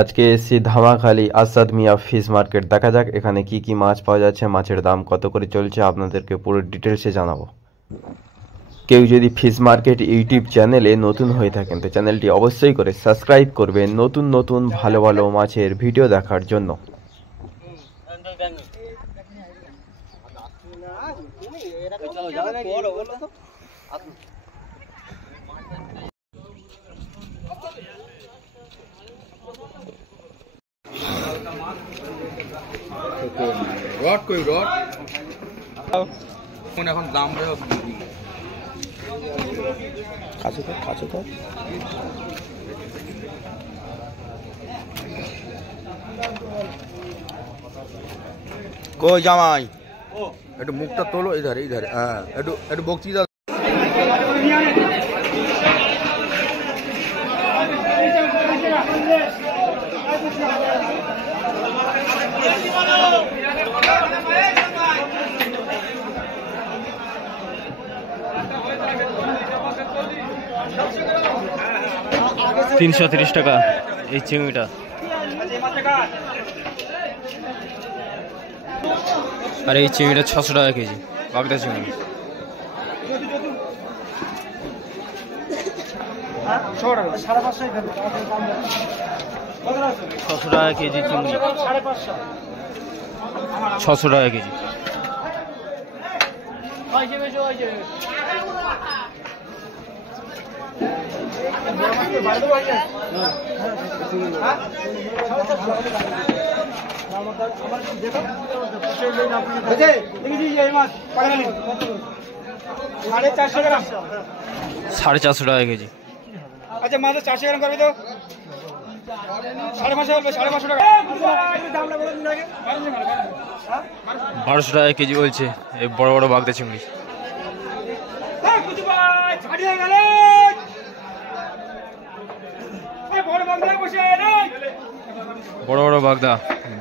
আজকে এসছি ধামাখালি আসাদ মিয়া fish market. দেখা যাক এখানে কি কি মাছ পাওয়া যাচ্ছে, মাছের দাম কত করে চলছে, আপনাদেরকে পুরো ডিটেলসে জানাবো। কেউ যদি ফিশ মার্কেট ইউটিউব চ্যানেলে নতুন হয়ে থাকেন তো চ্যানেলটি অবশ্যই করে সাবস্ক্রাইব করবেন নতুন নতুন ভালো ভালো মাছের ভিডিও দেখার জন্য। রড কই রড কোন এখন দাম বেড়ে কাছে তো কই জামাই একটু মুখটা তোলো ইধারে ইধারে হ্যাঁ একটু বক্তৃতা $330 টাকা এই চিংড়িটা। আর এই চিংড়িটা 600 টাকা কেজি, বাগদা চিংড়ি। 600 টাকা কেজি চিংড়ি, 600 টাকা কেজি। $450 টাকা কেজি। আচ্ছা মাছ 400 গ্রাম করবে তো 550 বলবে 550 টাকা। 1200 টাকা কেজি বলছে এই বড় বড় বাগদা চিংড়ি। বড় বড় বাগদা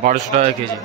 1200 টাকা কেজি।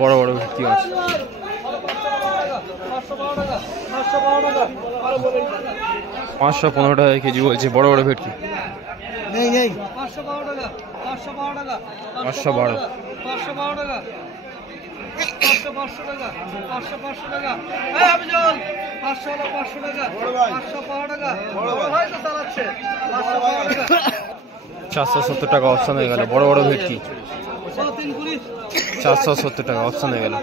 বড় বড় ভেটকি মাছ 515 টাকা কেজি বলছে বড় বড় ভেটকি। 512 টাকা 512 টাকা 500 টাকা 500 টাকা 500 টাকা 470 টাকা অপশন হয়ে গেল বড় বড় ভেটকি। 470 টাকা অপশন হয়ে গেল।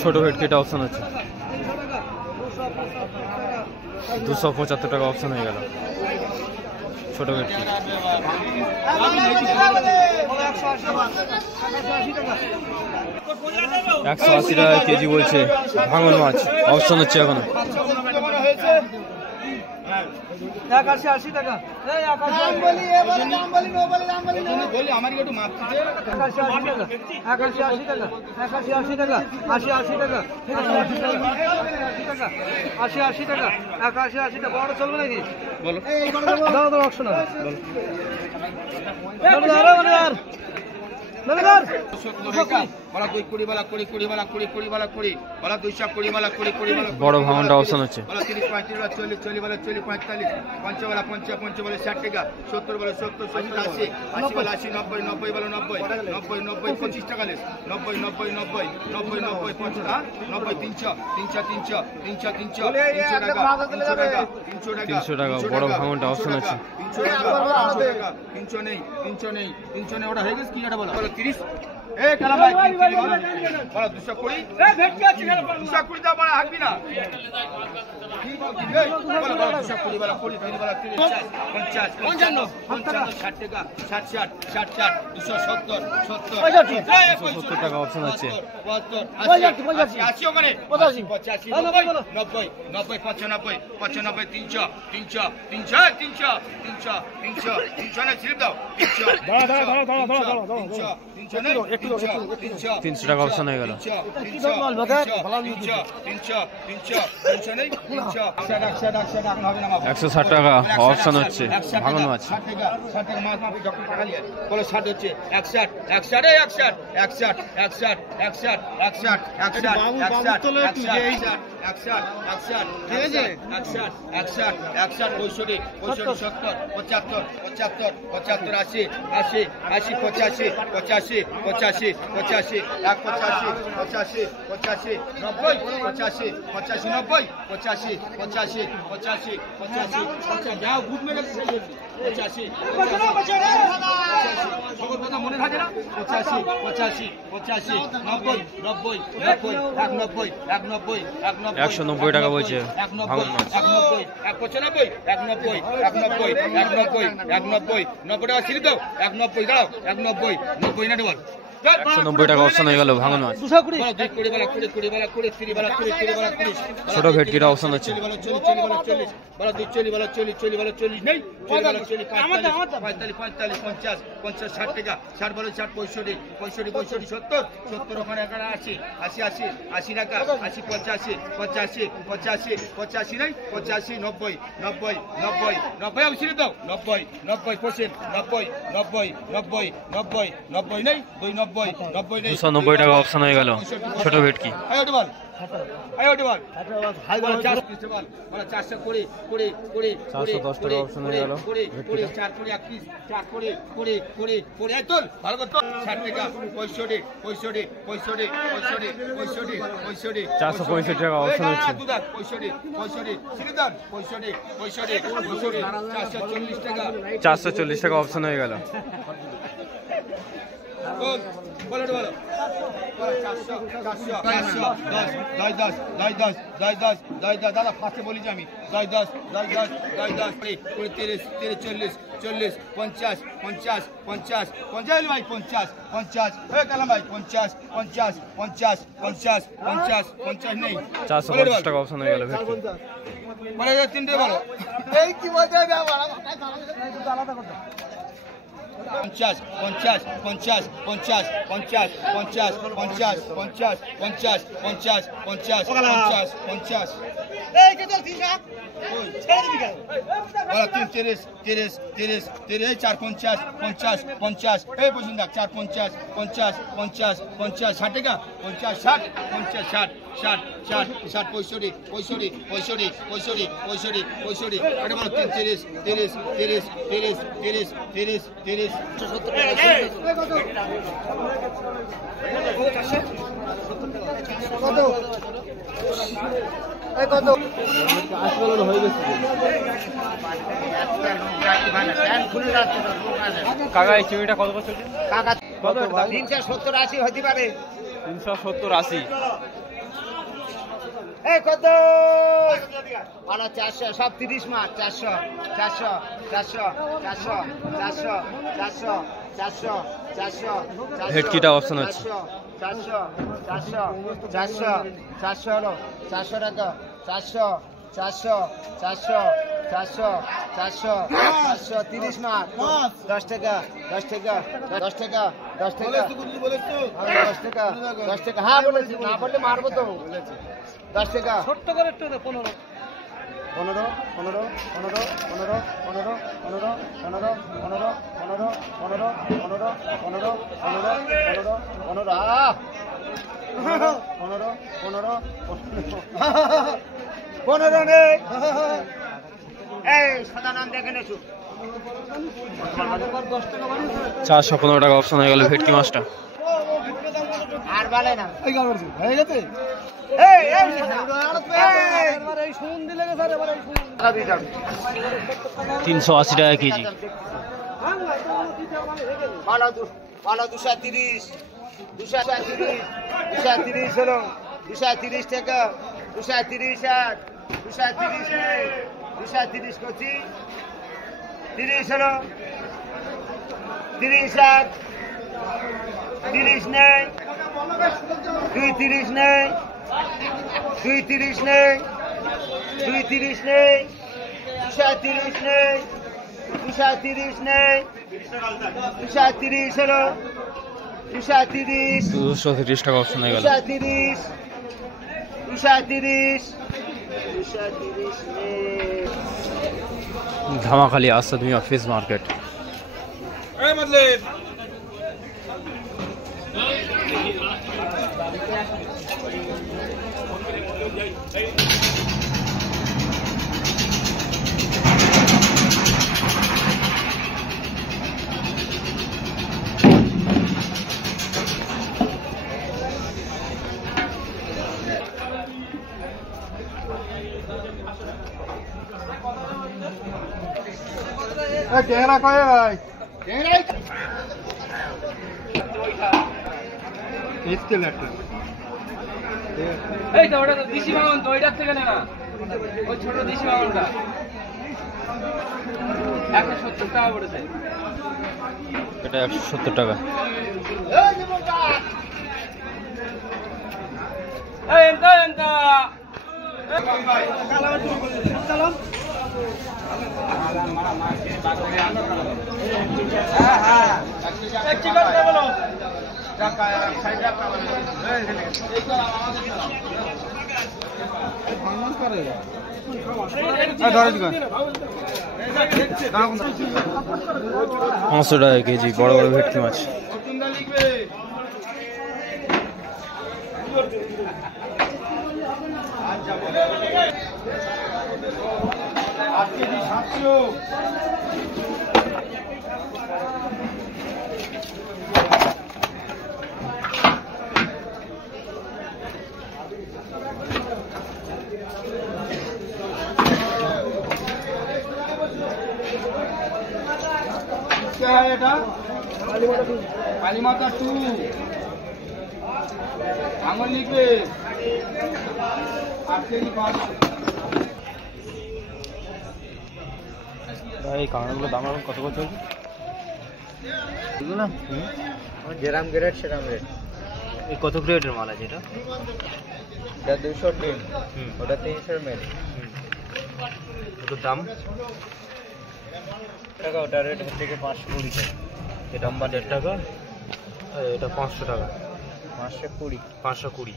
ছোট ভেটকিটা অপশন আছে 275 টাকা অপশন হয়ে গেল ছোট ভেটকি। 180 টাকা কেজি বলছে ভাঙন মাছ অপশন হচ্ছে এখন। 81 টাকা বড় চলবে নাকি বলো দাও অপশন বড় ভাঙনটা অপশন হচ্ছে 30, 35, 40, 40, 40, 45, 55, 55, 60 টাকা 70, 70, 70, 80, 80, 80, 90, 90, 90, 90, 90, 25 টাকা লেস 90, 90, 90, 90, 90, 50, 90, 300, 300, 300, 300, 300 টাকা 300 টাকা বড় ভাঙনটা অপশন হচ্ছে 300 নেই ওটা হয়ে গেছে কি এটা বলো 30 এ কালা ভাই 220 220 দাও বড় হাঁকবি না 220 বড় 20 3 বড় 30 50 55 60 টাকা 60 60 270 70 টাকা অপশন আছে 80 ওখানে 85 90 90 95 95 300 না স্লিপ দাও 300 টাকা অপশন হয়ে গেল। 160 টাকা অপশন হচ্ছে ভাঙানো আছে। 60 হচ্ছে 61 মনে থাকে না 85 90 190 টাকা বলছে ভাঙন মাছ। 95 টাকা স্লিপ দাও 91 দাও 90 না ডবল 190 টাকা অপশন হয়ে গেল ভাঙন মাছ। ছোট ভেটকিটা অপশন আছে। 290 টাকা অপশন হয়ে গেল ছোট ভেটকি। 410 টাকা অপশন হয়ে গেল। 465 টাকা অপশন হচ্ছে। 440 টাকা অপশন হয়ে গেল। দাদা ফাঁসে বলি যে আমি 10 30 40 50 ভাই 50 কালাম ভাই 50 নেই 450 টাকা অপশন হয়ে গেল ভেটকি। 3 বলো এই কি মজা হবে আলাদা করতে 50 এই কে চল 3 ছেড়ে দিবি বলা 30 450 এই পর্যন্ত 450 60 টাকা 50 60 এটা বলো 30 কত কাকা এই চিংড়িটা কত করে চলছে? কাকা কত 370 80 হতে পারে। 370 80 এই কত ভালো 400 সব 30 মাছ 400 ভেটকিটা অপশন আছে। 400 হলো 400 টাকা 400 30 মাছ 10 টাকা 10 টাকা হ্যাঁ বলেছি না বললে মারবো তো 10 টাকা ছোট্ট করে একটু 15 নেই এই সদানন্দ দেখে নেছো 415 টাকা অপশন হয়ে গেল ভেটকি মাছটা। আর বলে না হয়ে গেছে 380 টাকা কেজি। ভালো 230 230 230 হলো 230 টাকা 230 আর 230 নেই 230 করছি 30 হলো 30 আর 30 নেই 230 নেই 230 নেই 230 নেই 230 নেই 230 নেই 230 হলো 230 230 টাকা অপশন হয়ে গেল। 230 230 230 নেই ধামাখালি আসাদ মিয়া ফিশ মার্কেট। ট্যাংরা কয় ভাই এই তো ওটা তো দেশি মামন তো ওইটার থেকে না ওই ছোট দেশি মামনটা 170 টাকা পড়েছে। এটা 170 টাকা। এই এন্তা এন্তা পাঁচশো টাকা কেজি বড় বড় ভেটকি মাছ। क्या है এটা কালী মাতা 2 আঙুল লিখবে 8 কেজি 5। এই কাঁকড়াগুলোর দাম এখন কত চলছে? না যেরাম গ্রেড সেরাম রেট এই কত গ্রেডের মাল আছে এটা? এটা 200 ডিম ওটা 300 ml কত দাম? টাকা ওটা রেট হচ্ছে 520 টাকা এটা লম্বা 1.5 টাকা, এটা 500 টাকা। 520 520।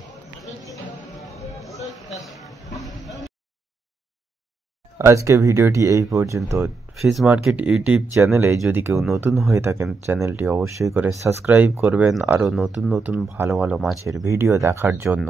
আজকে ভিডিওটি এই পর্যন্ত। ফিশ মার্কেট ইউটিউব চ্যানেলে যদি কেউ নতুন হয়ে থাকেন চ্যানেলটি অবশ্যই করে সাবস্ক্রাইব করবেন আরও নতুন নতুন ভালো ভালো মাছের ভিডিও দেখার জন্য।